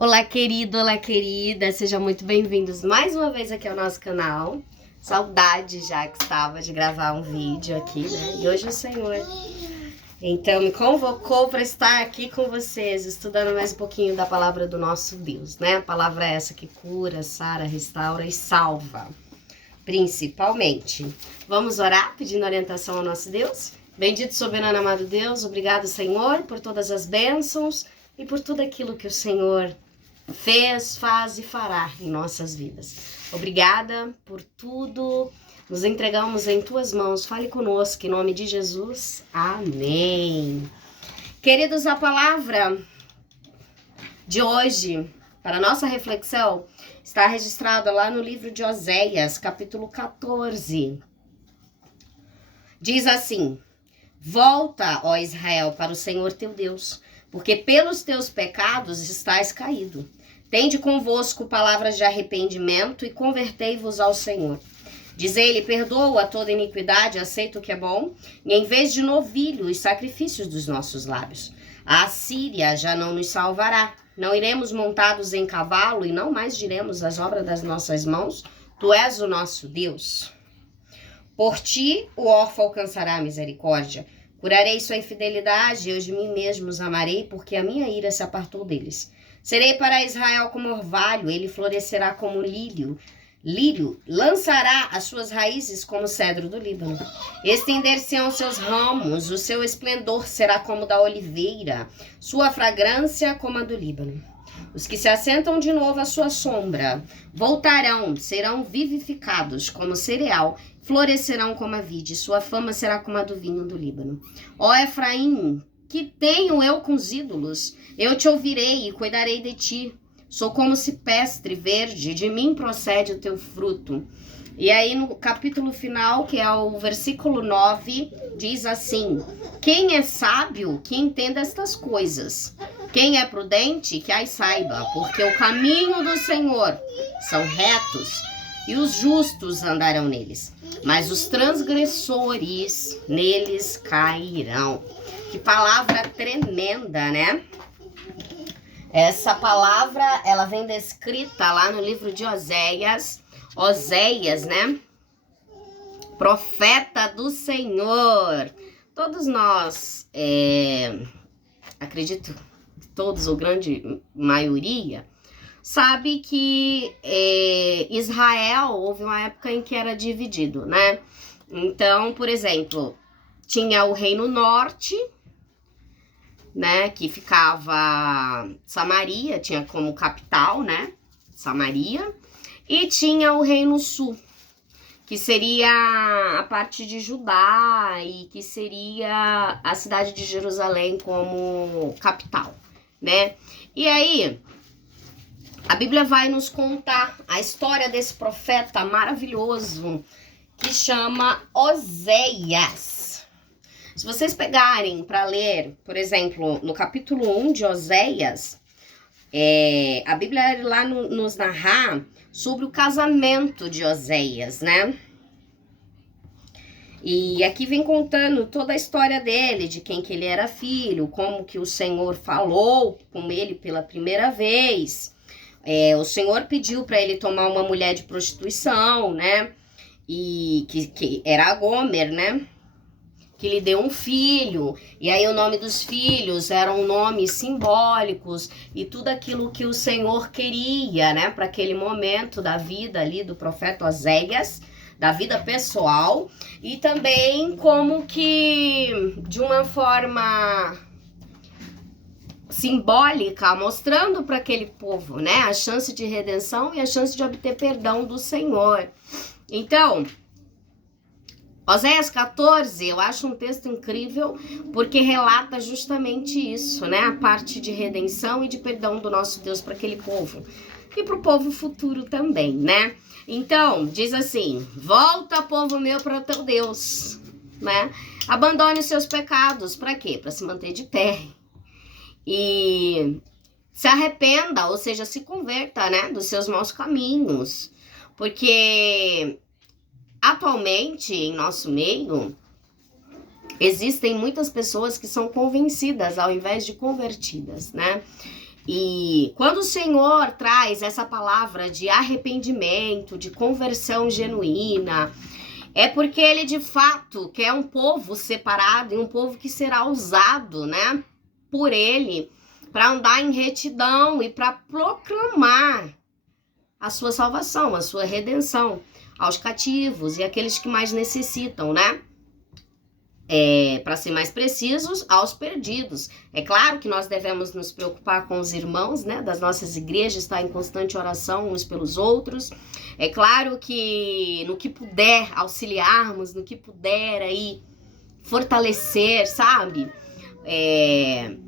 Olá, querido, olá, querida, sejam muito bem-vindos mais uma vez aqui ao nosso canal. Saudade já que estava de gravar um vídeo aqui, né? E hoje o Senhor, então, me convocou para estar aqui com vocês, estudando mais um pouquinho da palavra do nosso Deus, né? A palavra é essa que cura, sara, restaura e salva, principalmente. Vamos orar pedindo orientação ao nosso Deus? Bendito, soberano, amado Deus, obrigado, Senhor, por todas as bênçãos e por tudo aquilo que o Senhor fez, faz e fará em nossas vidas. Obrigada por tudo. Nos entregamos em tuas mãos. Fale conosco, em nome de Jesus. Amém. Queridos, a palavra de hoje, para a nossa reflexão, está registrada lá no livro de Oséias, capítulo 14. Diz assim: Volta, ó Israel, para o Senhor teu Deus, porque pelos teus pecados estás caído. Tende convosco palavras de arrependimento e convertei-vos ao Senhor. Diz ele: perdoa toda iniquidade, aceita o que é bom, e em vez de novilho, os sacrifícios dos nossos lábios. A Assíria já não nos salvará. Não iremos montados em cavalo e não mais diremos as obras das nossas mãos. Tu és o nosso Deus. Por ti o órfão alcançará a misericórdia. Curarei sua infidelidade, eu de mim mesmo os amarei, porque a minha ira se apartou deles. Serei para Israel como orvalho, ele florescerá como lírio, lançará as suas raízes como cedro do Líbano. Estender-se-ão seus ramos, o seu esplendor será como da oliveira, sua fragrância como a do Líbano. Os que se assentam de novo à sua sombra voltarão, serão vivificados como cereal, florescerão como a vide, sua fama será como a do vinho do Líbano. Ó Efraim, que tenho eu com os ídolos? Eu te ouvirei e cuidarei de ti. Sou como cipestre verde, de mim procede o teu fruto. E aí no capítulo final, que é o versículo 9, diz assim: quem é sábio, que entenda estas coisas. Quem é prudente, que as saiba, porque o caminho do Senhor são retos e os justos andarão neles, mas os transgressores neles cairão. Que palavra tremenda, né? Essa palavra, ela vem descrita lá no livro de Oséias. Oséias, né? Profeta do Senhor. Todos nós, acredito que todos, ou grande maioria, sabe que Israel, houve uma época em que era dividido, né? Então, por exemplo, tinha o Reino Norte, né, que ficava Samaria, tinha como capital, né, Samaria, e tinha o Reino Sul, que seria a parte de Judá e que seria a cidade de Jerusalém como capital, né? E aí, a Bíblia vai nos contar a história desse profeta maravilhoso que chama Oséias. Se vocês pegarem para ler, por exemplo, no capítulo 1 de Oséias, a Bíblia lá nos narra sobre o casamento de Oséias, né? E aqui vem contando toda a história dele, de quem que ele era filho, como que o Senhor falou com ele pela primeira vez. O Senhor pediu para ele tomar uma mulher de prostituição, né? E que era a Gomer, né? Que lhe deu um filho, e aí o nome dos filhos eram nomes simbólicos, e tudo aquilo que o Senhor queria, né, para aquele momento da vida ali do profeta Oséias, da vida pessoal, e também como que, de uma forma simbólica, mostrando para aquele povo, né, a chance de redenção e a chance de obter perdão do Senhor. Então, Oséias 14, eu acho um texto incrível, porque relata justamente isso, né? A parte de redenção e de perdão do nosso Deus para aquele povo. E para o povo futuro também, né? Então, diz assim: volta, povo meu, para o teu Deus, né? Abandone os seus pecados. Para quê? Para se manter de pé. E se arrependa, ou seja, se converta, né? Dos seus maus caminhos. Porque atualmente, em nosso meio, existem muitas pessoas que são convencidas ao invés de convertidas, né? E quando o Senhor traz essa palavra de arrependimento, de conversão genuína, é porque ele de fato quer um povo separado e um povo que será usado, né, por ele para andar em retidão e para proclamar a sua salvação, a sua redenção aos cativos e aqueles que mais necessitam, né? Para ser mais precisos, aos perdidos. É claro que nós devemos nos preocupar com os irmãos, né, das nossas igrejas, estar em constante oração uns pelos outros. É claro que no que puder auxiliarmos, no que puder aí fortalecer, sabe,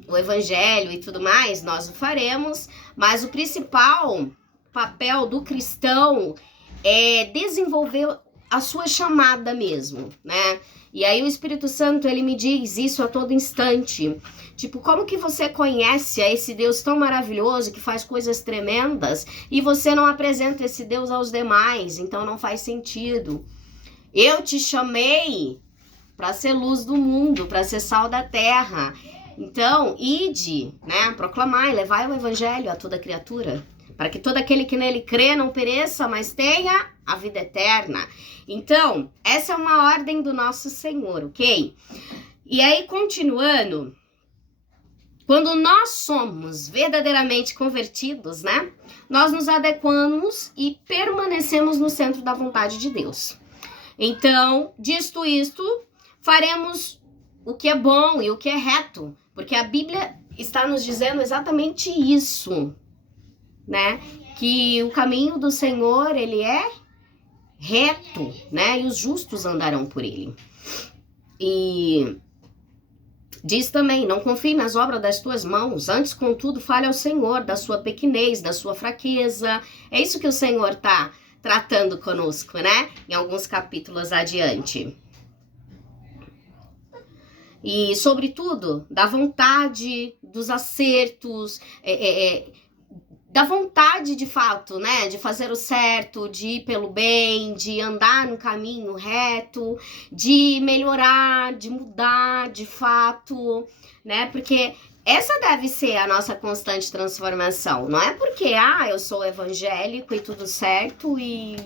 o evangelho e tudo mais, nós o faremos. Mas o principal papel do cristão é desenvolver a sua chamada mesmo, né? E aí o Espírito Santo, ele me diz isso a todo instante. Tipo, como que você conhece a esse Deus tão maravilhoso que faz coisas tremendas e você não apresenta esse Deus aos demais? Então não faz sentido. Eu te chamei para ser luz do mundo, para ser sal da terra. Então, ide, né? Proclamai, levai o evangelho a toda criatura, para que todo aquele que nele crê não pereça, mas tenha a vida eterna. Então, essa é uma ordem do nosso Senhor, ok? E aí, continuando, quando nós somos verdadeiramente convertidos, né? Nós nos adequamos e permanecemos no centro da vontade de Deus. Então, disto isto, faremos o que é bom e o que é reto, porque a Bíblia está nos dizendo exatamente isso, né? Que o caminho do Senhor, ele é reto, né? E os justos andarão por ele. E diz também, não confie nas obras das tuas mãos, antes, contudo, fale ao Senhor da sua pequenez, da sua fraqueza. É isso que o Senhor está tratando conosco, né? Em alguns capítulos adiante. E, sobretudo, da vontade, dos acertos, da vontade de fato, né, de fazer o certo, de ir pelo bem, de andar no caminho reto, de melhorar, de mudar de fato, né, porque essa deve ser a nossa constante transformação. Não é porque, eu sou evangélico e tudo certo e...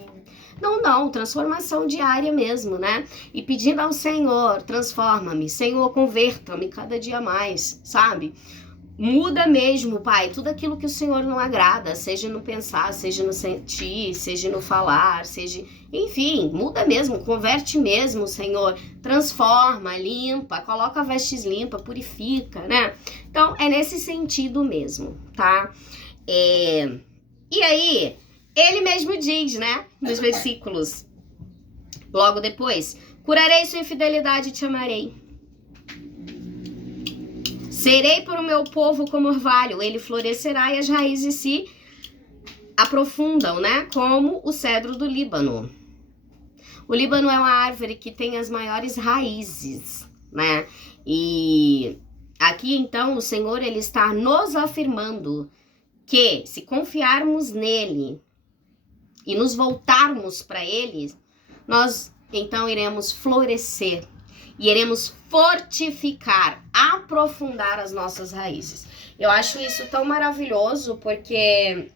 Não, transformação diária mesmo, né? E pedindo ao Senhor, transforma-me, Senhor, converta-me cada dia mais, sabe? Muda mesmo, Pai, tudo aquilo que o Senhor não agrada, seja no pensar, seja no sentir, seja no falar, seja... Enfim, muda mesmo, converte mesmo, Senhor, transforma, limpa, coloca vestes limpas, purifica, né? Então, é nesse sentido mesmo, tá? E aí, ele mesmo diz, né, nos versículos, logo depois, curarei sua infidelidade e te amarei. Serei para o meu povo como orvalho, ele florescerá e as raízes se aprofundam, né? Como o cedro do Líbano. O Líbano é uma árvore que tem as maiores raízes, né? E aqui, então, o Senhor, ele está nos afirmando que se confiarmos nele e nos voltarmos para ele, nós, então, iremos florescer. E iremos fortificar, aprofundar as nossas raízes. Eu acho isso tão maravilhoso, porque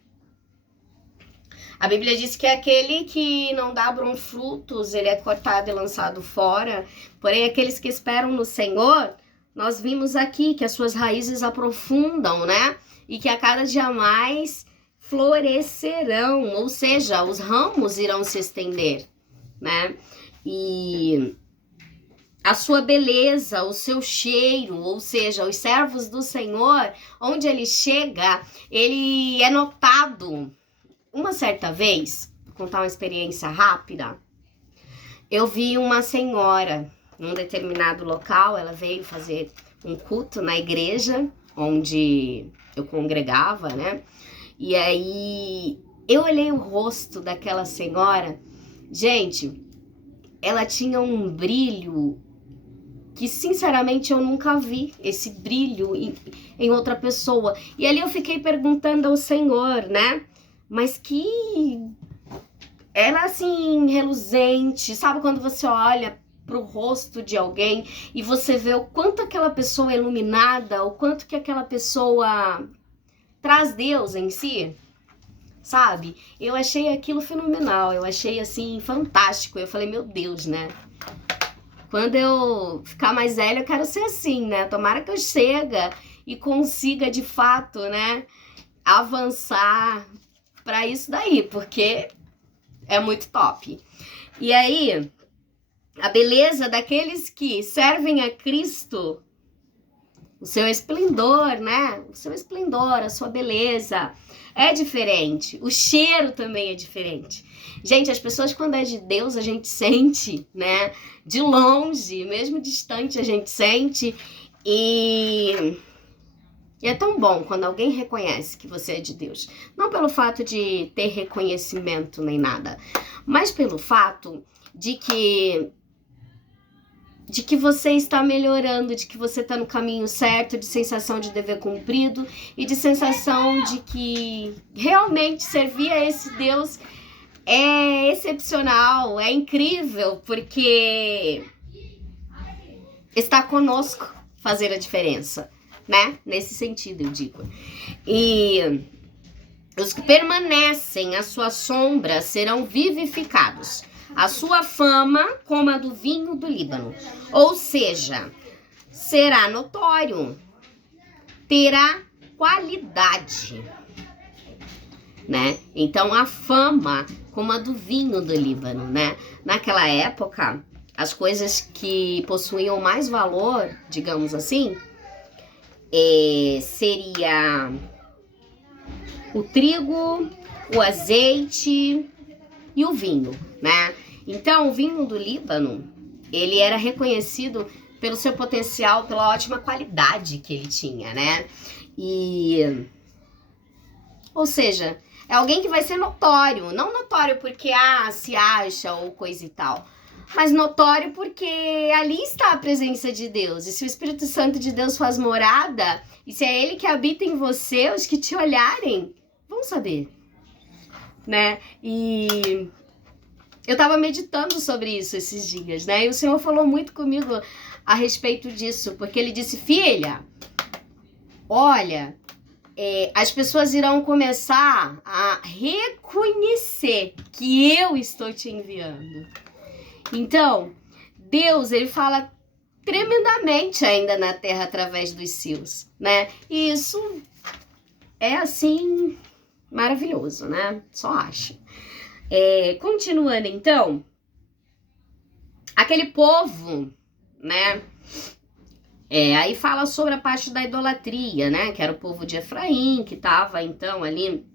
a Bíblia diz que aquele que não dá bons frutos, ele é cortado e lançado fora. Porém, aqueles que esperam no Senhor, nós vimos aqui que as suas raízes aprofundam, né? E que a cada dia mais florescerão, ou seja, os ramos irão se estender, né? E a sua beleza, o seu cheiro, ou seja, os servos do Senhor, onde ele chega, ele é notado. Uma certa vez, vou contar uma experiência rápida, eu vi uma senhora num determinado local, ela veio fazer um culto na igreja onde eu congregava, né? E aí eu olhei o rosto daquela senhora, gente, ela tinha um brilho que sinceramente eu nunca vi, esse brilho em outra pessoa. E ali eu fiquei perguntando ao Senhor, né? Mas que era assim, reluzente, sabe quando você olha pro rosto de alguém e você vê o quanto aquela pessoa é iluminada, o quanto que aquela pessoa traz Deus em si, sabe? Eu achei aquilo fenomenal, eu achei assim fantástico. Eu falei, meu Deus, né? Quando eu ficar mais velha, eu quero ser assim, né? Tomara que eu chegue e consiga de fato, né, avançar para isso daí, porque é muito top. E aí, a beleza daqueles que servem a Cristo, o seu esplendor, né? O seu esplendor, a sua beleza é diferente. O cheiro também é diferente. Gente, as pessoas, quando é de Deus, a gente sente, né? De longe, mesmo distante, a gente sente. E é tão bom quando alguém reconhece que você é de Deus. Não pelo fato de ter reconhecimento nem nada, mas pelo fato de que você está melhorando, de que você está no caminho certo, de sensação de dever cumprido e de sensação de que realmente servir a esse Deus é excepcional, é incrível, porque está conosco fazer a diferença, né? Nesse sentido, eu digo. E os que permanecem à sua sombra serão vivificados. A sua fama como a do vinho do Líbano. Ou seja, será notório, terá qualidade, né? Então, a fama como a do vinho do Líbano, né? Naquela época, as coisas que possuíam mais valor, digamos assim, seria o trigo, o azeite e o vinho, né? Então, o vinho do Líbano, ele era reconhecido pelo seu potencial, pela ótima qualidade que ele tinha, né? Ou seja, é alguém que vai ser notório, não notório porque se acha ou coisa e tal, mas notório porque ali está a presença de Deus. E se o Espírito Santo de Deus faz morada, e se é ele que habita em você, os que te olharem vão saber, né? E eu tava meditando sobre isso esses dias, né? E o Senhor falou muito comigo a respeito disso, porque ele disse, filha, olha, as pessoas irão começar a reconhecer que eu estou te enviando. Então, Deus, ele fala tremendamente ainda na terra através dos seus, né? E isso é, assim, maravilhoso, né? Só acho. Continuando, então, aquele povo, né? Aí fala sobre a parte da idolatria, né? Que era o povo de Efraim, que estava, então, ali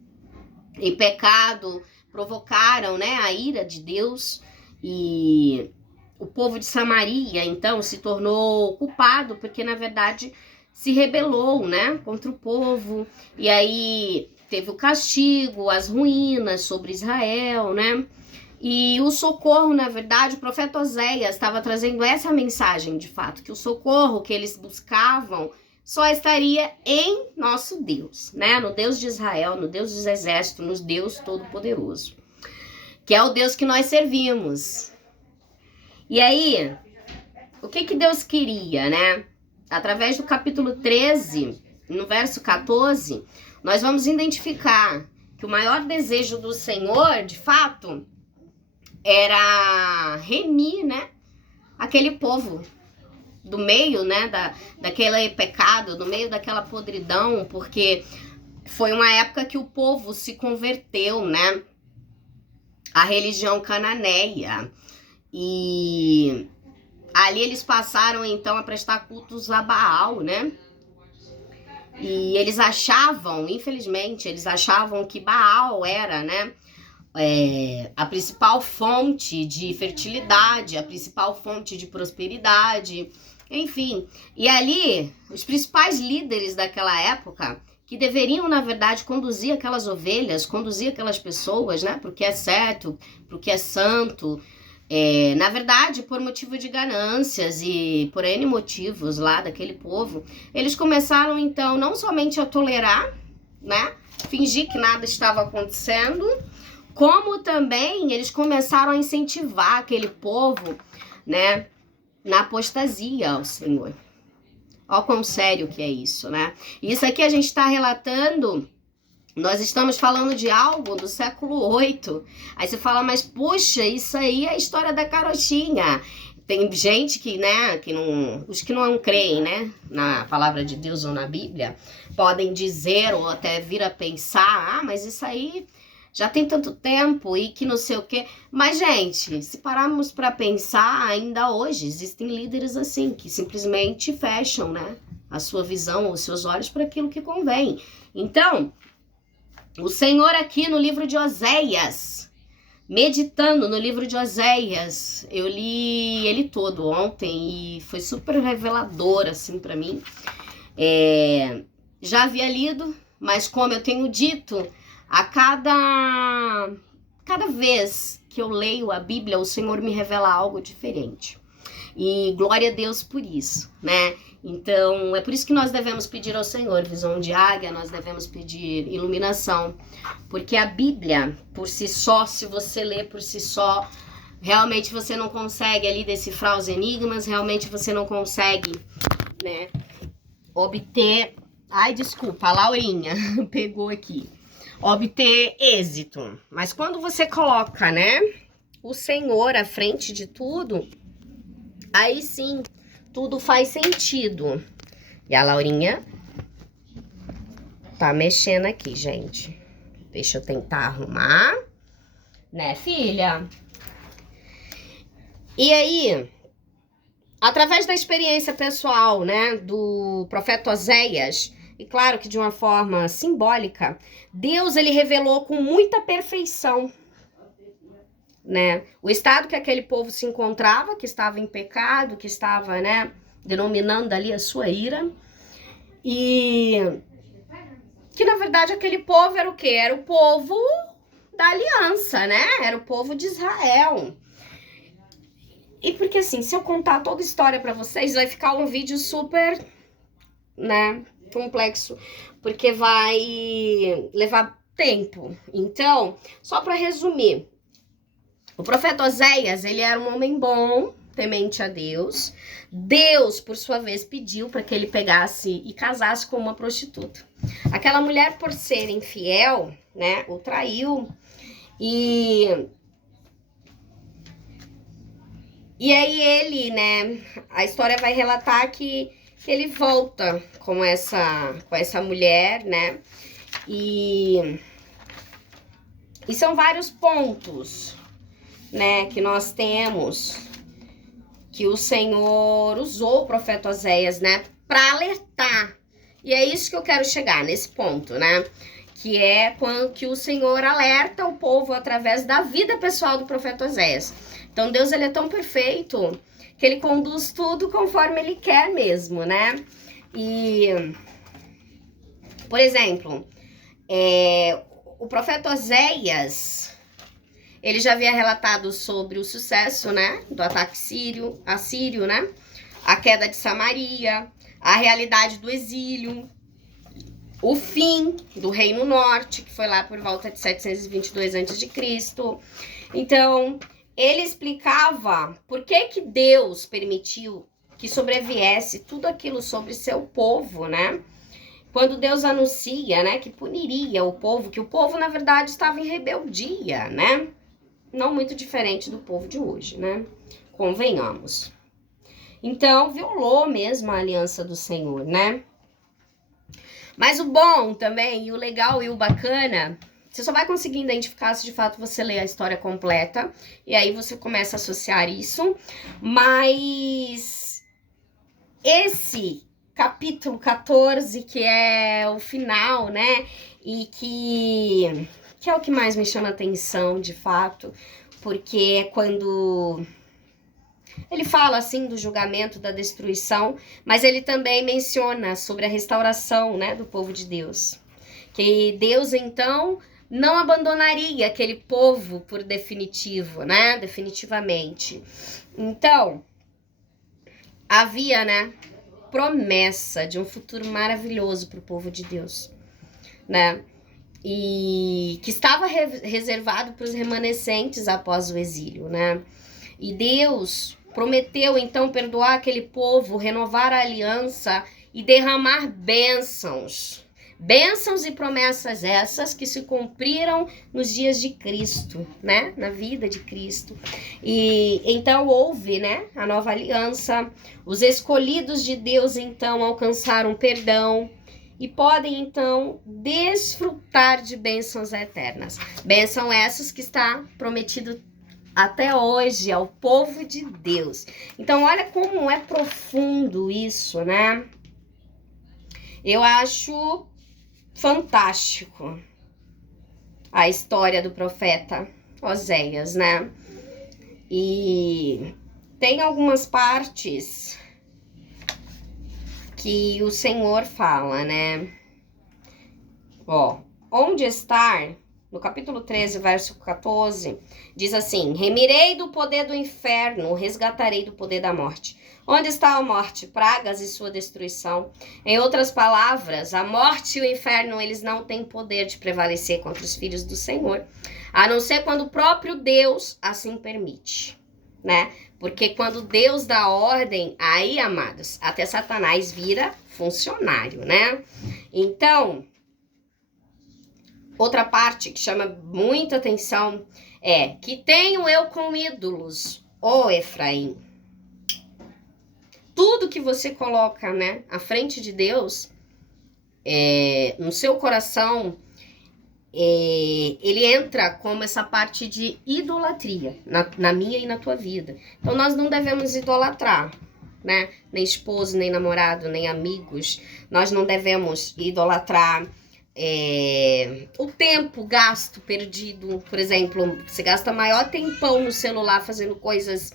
em pecado, provocaram, né, a ira de Deus. E o povo de Samaria, então, se tornou culpado, porque, na verdade, se rebelou, né, contra o povo. E aí teve o castigo, as ruínas sobre Israel, né? E o socorro, na verdade, o profeta Oséias estava trazendo essa mensagem, de fato, que o socorro que eles buscavam só estaria em nosso Deus, né? No Deus de Israel, no Deus dos exércitos, no Deus Todo-Poderoso, que é o Deus que nós servimos. E aí, o que Deus queria, né? Através do capítulo 13, no verso 14, nós vamos identificar que o maior desejo do Senhor, de fato, era remir, né, aquele povo do meio, né, daquele pecado, do meio daquela podridão, porque foi uma época que o povo se converteu, né, à religião cananeia. E ali eles passaram, então, a prestar cultos a Baal, né? E eles achavam, infelizmente, que Baal era, né, a principal fonte de fertilidade, a principal fonte de prosperidade, enfim. E ali, os principais líderes daquela época, que deveriam, na verdade, conduzir aquelas ovelhas, conduzir aquelas pessoas, né, para o que é certo, para o que é santo, na verdade, por motivo de ganâncias e por N motivos lá daquele povo, eles começaram, então, não somente a tolerar, né, fingir que nada estava acontecendo, como também eles começaram a incentivar aquele povo, né, na apostasia ao Senhor. Olha quão sério que é isso, né? Isso aqui a gente está relatando Nós estamos falando de algo do século VIII. Aí você fala, mas puxa, isso aí é a história da carochinha. Tem gente que, né, os que não creem, né, na palavra de Deus ou na Bíblia, podem dizer ou até vir a pensar, mas isso aí já tem tanto tempo e que não sei o quê. Mas, gente, se pararmos para pensar, ainda hoje existem líderes assim, que simplesmente fecham, né, a sua visão, os seus olhos para aquilo que convém. Então, o Senhor aqui no livro de Oséias, meditando no livro de Oséias, eu li ele todo ontem e foi super revelador, assim, para mim. Já havia lido, mas como eu tenho dito, a cada vez que eu leio a Bíblia, o Senhor me revela algo diferente. E glória a Deus por isso, né? Então, é por isso que nós devemos pedir ao Senhor visão de águia, nós devemos pedir iluminação, porque a Bíblia, por si só, se você ler por si só, realmente você não consegue ali decifrar os enigmas, realmente você não consegue, né, obter... Ai, desculpa, a Laurinha pegou aqui. Obter êxito. Mas quando você coloca, né, o Senhor à frente de tudo, aí sim, tudo faz sentido. E a Laurinha tá mexendo aqui, gente. Deixa eu tentar arrumar. Né, filha? E aí, através da experiência pessoal, né, do profeta Oséias, e claro que de uma forma simbólica, Deus, ele revelou com muita perfeição, né, o estado que aquele povo se encontrava, que estava em pecado, que estava, né, denominando ali a sua ira, e que na verdade aquele povo era o quê? Era o povo da aliança, né, era o povo de Israel. E porque assim, se eu contar toda a história pra vocês, vai ficar um vídeo super, né, complexo, porque vai levar tempo. Então, só pra resumir, o profeta Oséias, ele era um homem bom, temente a Deus. Deus, por sua vez, pediu para que ele pegasse e casasse com uma prostituta. Aquela mulher, por ser infiel, né, o traiu. E aí ele, né, a história vai relatar que ele volta com essa mulher, né, e são vários pontos, né, que nós temos, que o Senhor usou o profeta Oséias, né, para alertar. E é isso que eu quero chegar, nesse ponto, né, que é quando que o Senhor alerta o povo através da vida pessoal do profeta Oséias. Então, Deus, ele é tão perfeito que ele conduz tudo conforme ele quer mesmo, né? E, por exemplo, o profeta Oséias, ele já havia relatado sobre o sucesso, né, do ataque assírio, né? A queda de Samaria, a realidade do exílio, o fim do Reino Norte, que foi lá por volta de 722 a.C. Então, ele explicava por que Deus permitiu que sobreviesse tudo aquilo sobre seu povo, né? Quando Deus anuncia, né, que puniria o povo, que o povo, na verdade, estava em rebeldia, né? Não muito diferente do povo de hoje, né? Convenhamos. Então, violou mesmo a aliança do Senhor, né? Mas o bom também, e o legal e o bacana, você só vai conseguir identificar se de fato você ler a história completa, e aí você começa a associar isso. Mas esse capítulo 14, que é o final, né, e que é o que mais me chama atenção, de fato, porque é quando ele fala, assim, do julgamento, da destruição, mas ele também menciona sobre a restauração, né, do povo de Deus. Que Deus, então, não abandonaria aquele povo por definitivo, né, definitivamente. Então, havia, né, promessa de um futuro maravilhoso para o povo de Deus, né, e que estava reservado para os remanescentes após o exílio, né, e Deus prometeu, então, perdoar aquele povo, renovar a aliança e derramar bênçãos. Bênçãos e promessas essas que se cumpriram nos dias de Cristo, né? Na vida de Cristo. E então houve, né? A nova aliança. Os escolhidos de Deus, então, alcançaram perdão e podem, então, desfrutar de bênçãos eternas. Bênção essas que está prometido até hoje ao povo de Deus. Então, olha como é profundo isso, né? Eu acho fantástico a história do profeta Oséias, né? E tem algumas partes que o Senhor fala, né? Ó, onde estar, no capítulo 13, verso 14, diz assim: remirei do poder do inferno, resgatarei do poder da morte. Onde está a morte? Pragas e sua destruição. Em outras palavras, a morte e o inferno, eles não têm poder de prevalecer contra os filhos do Senhor, a não ser quando o próprio Deus assim permite, né? Porque quando Deus dá ordem, aí, amados, até Satanás vira funcionário, né? Então, outra parte que chama muita atenção é: que tenho eu com ídolos, ó Efraim. Tudo que você coloca, né, à frente de Deus, no seu coração, ele entra como essa parte de idolatria na minha e na tua vida. Então nós não devemos idolatrar, né? Nem esposo, nem namorado, nem amigos. Nós não devemos idolatrar o tempo gasto, perdido. Por exemplo, você gasta maior tempão no celular fazendo coisas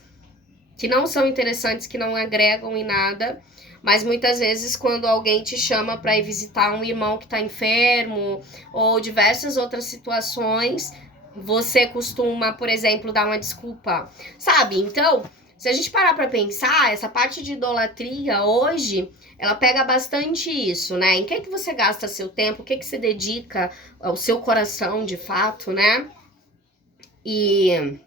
que não são interessantes, que não agregam em nada. Mas muitas vezes quando alguém te chama para ir visitar um irmão que está enfermo ou diversas outras situações, você costuma, por exemplo, dar uma desculpa, sabe? Então, se a gente parar para pensar, essa parte de idolatria hoje, ela pega bastante isso, né? Em que você gasta seu tempo, o que você dedica ao seu coração de fato, né? E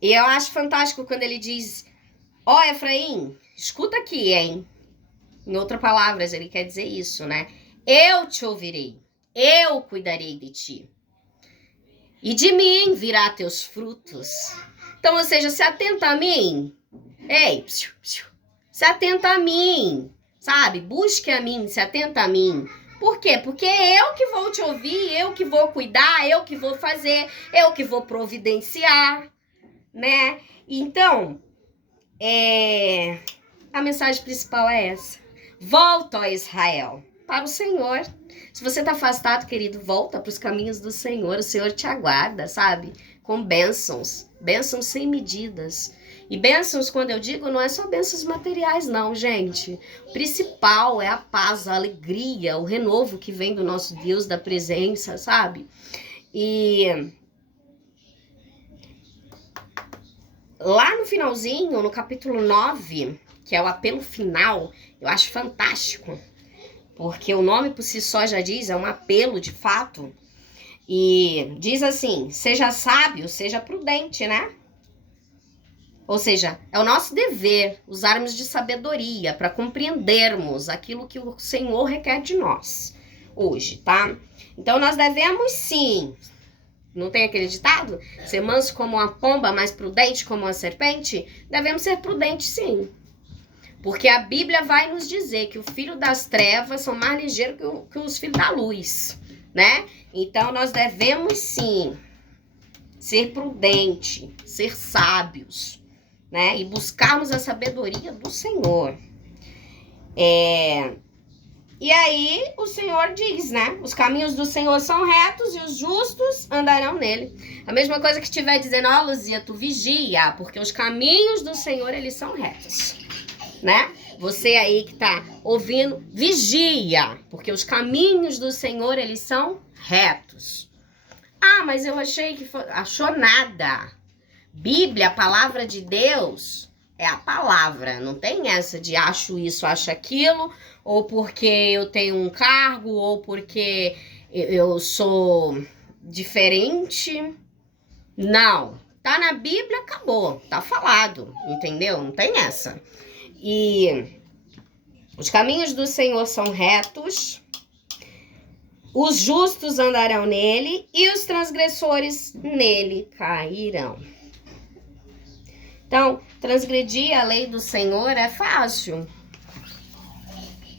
eu acho fantástico quando ele diz: ó, Efraim, escuta aqui, hein? Em outras palavras, ele quer dizer isso, né? Eu te ouvirei, eu cuidarei de ti. E de mim virá teus frutos. Então, ou seja, se atenta a mim. Ei, se atenta a mim, sabe? Busque a mim, se atenta a mim. Por quê? Porque eu que vou te ouvir, eu que vou cuidar, eu que vou fazer, eu que vou providenciar, né? Então, a mensagem principal é essa: volta, ó Israel, para o Senhor. Se você está afastado, querido, volta para os caminhos do Senhor. O Senhor te aguarda, sabe? Com bênçãos sem medidas. E bênçãos, quando eu digo, não é só bênçãos materiais, não, gente. O principal é a paz, a alegria, o renovo que vem do nosso Deus, da presença, sabe? E lá no finalzinho, no capítulo 9, que é o apelo final, eu acho fantástico, porque o nome por si só já diz, é um apelo de fato, e diz assim: seja sábio, seja prudente, né? Ou seja, é o nosso dever usarmos de sabedoria para compreendermos aquilo que o Senhor requer de nós hoje, tá? Então nós devemos sim. Não tem aquele ditado? Ser manso como uma pomba, mas prudente como uma serpente? Devemos ser prudentes, sim. Porque a Bíblia vai nos dizer que o filho das trevas são mais ligeiros que os filhos da luz, né? Então, nós devemos, sim, ser prudentes, ser sábios, né? E buscarmos a sabedoria do Senhor. E aí o Senhor diz, né? Os caminhos do Senhor são retos e os justos andarão nele. A mesma coisa que estiver dizendo: ó, Luzia, tu vigia, porque os caminhos do Senhor, eles são retos, né? Você aí que tá ouvindo, vigia, porque os caminhos do Senhor, eles são retos. Ah, mas eu achei que achou nada. Bíblia, a palavra de Deus, é a palavra. Não tem essa de acho isso, acho aquilo, ou porque eu tenho um cargo, ou porque eu sou diferente. Não. Tá na Bíblia, acabou. Tá falado, entendeu? Não tem essa. E os caminhos do Senhor são retos. Os justos andarão nele e os transgressores nele cairão. Então, transgredir a lei do Senhor é fácil.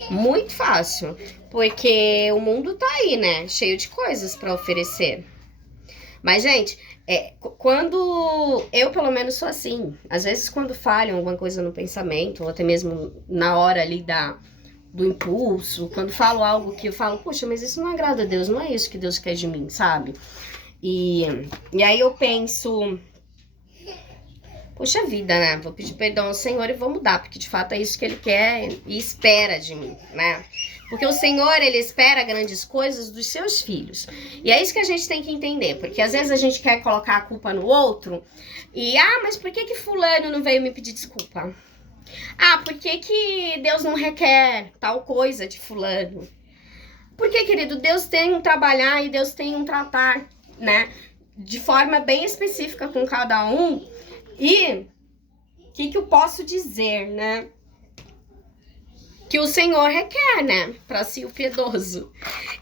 Muito fácil. Porque o mundo tá aí, né? Cheio de coisas para oferecer. Mas, gente, quando... Eu, pelo menos, sou assim. Às vezes, quando falham alguma coisa no pensamento, ou até mesmo na hora ali do impulso, quando falo algo que eu falo, poxa, mas isso não agrada a Deus, não é isso que Deus quer de mim, sabe? E aí eu penso... Poxa vida, né? Vou pedir perdão ao Senhor e vou mudar, porque de fato é isso que Ele quer e espera de mim, né? Porque o Senhor, Ele espera grandes coisas dos seus filhos. E é isso que a gente tem que entender, porque às vezes a gente quer colocar a culpa no outro e, mas por que fulano não veio me pedir desculpa? Por que Deus não requer tal coisa de fulano? Porque, querido, Deus tem um trabalhar e Deus tem um tratar, né? De forma bem específica com cada um. E o que eu posso dizer, né? Que o Senhor requer, né? Para si o piedoso.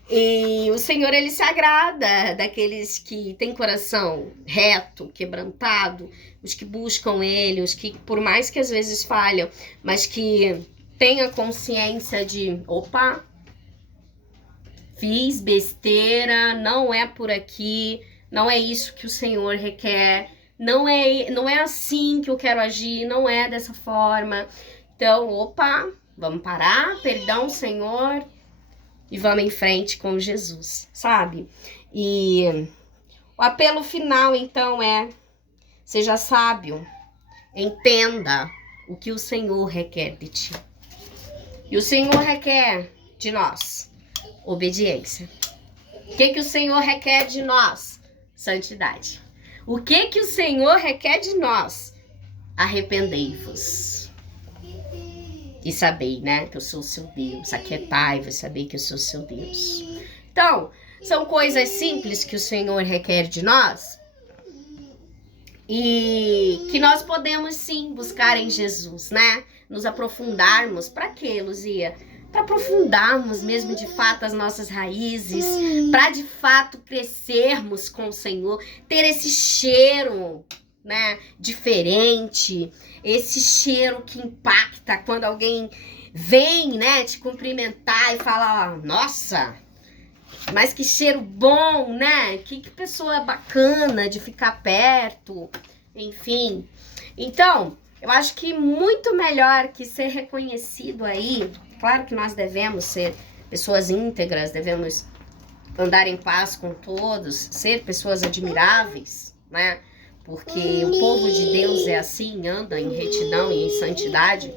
E o Senhor, Ele se agrada daqueles que têm coração reto, quebrantado, os que buscam Ele, os que, por mais que às vezes falham, mas que tenham consciência de, opa, fiz besteira, não é por aqui, não é isso que o Senhor requer. Não é assim que eu quero agir, não é dessa forma. Então, opa, vamos parar, perdão, Senhor, e vamos em frente com Jesus, sabe? E o apelo final, então, seja sábio, entenda o que o Senhor requer de ti. E o Senhor requer de nós obediência. O que o Senhor requer de nós? Santidade. O que o Senhor requer de nós? Arrependei-vos. E sabei, né, que eu sou o seu Deus. Aquietai-vos, sabei que eu sou o seu Deus. Então, são coisas simples que o Senhor requer de nós. E que nós podemos, sim, buscar em Jesus, né? Nos aprofundarmos. Para quê, Luzia? Para aprofundarmos mesmo de fato as nossas raízes, para de fato crescermos com o Senhor, ter esse cheiro, né, diferente, esse cheiro que impacta quando alguém vem, né, te cumprimentar e fala, nossa, mas que cheiro bom, né, que pessoa bacana de ficar perto, enfim. Então, eu acho que muito melhor que ser reconhecido aí. Claro que nós devemos ser pessoas íntegras, devemos andar em paz com todos, ser pessoas admiráveis, né? Porque o povo de Deus é assim, anda em retidão e em santidade.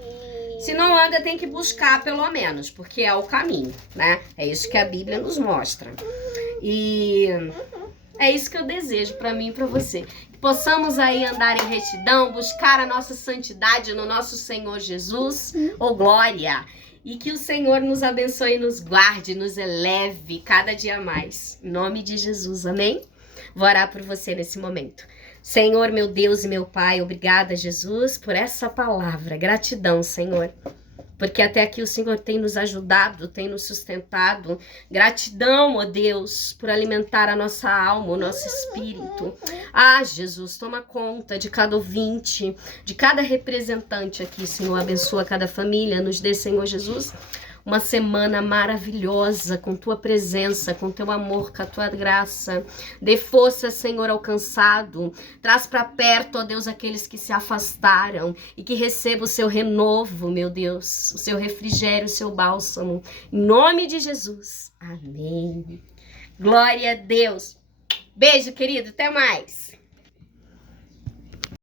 Se não anda, tem que buscar pelo menos, porque é o caminho, né? É isso que a Bíblia nos mostra. E é isso que eu desejo para mim e para você. Que possamos aí andar em retidão, buscar a nossa santidade no nosso Senhor Jesus. Oh, glória! E que o Senhor nos abençoe, nos guarde, nos eleve cada dia mais. Em nome de Jesus, amém? Vou orar por você nesse momento. Senhor, meu Deus e meu Pai, obrigada, Jesus, por essa palavra. Gratidão, Senhor, porque até aqui o Senhor tem nos ajudado, tem nos sustentado. Gratidão, ó Deus, por alimentar a nossa alma, o nosso espírito. Jesus, toma conta de cada ouvinte, de cada representante aqui, Senhor. Abençoa cada família, nos dê, Senhor Jesus, uma semana maravilhosa com tua presença, com teu amor, com a tua graça. Dê força, Senhor, ao cansado. Traz para perto, ó Deus, aqueles que se afastaram e que receba o seu renovo, meu Deus, o seu refrigério, o seu bálsamo. Em nome de Jesus. Amém. Glória a Deus. Beijo, querido. Até mais.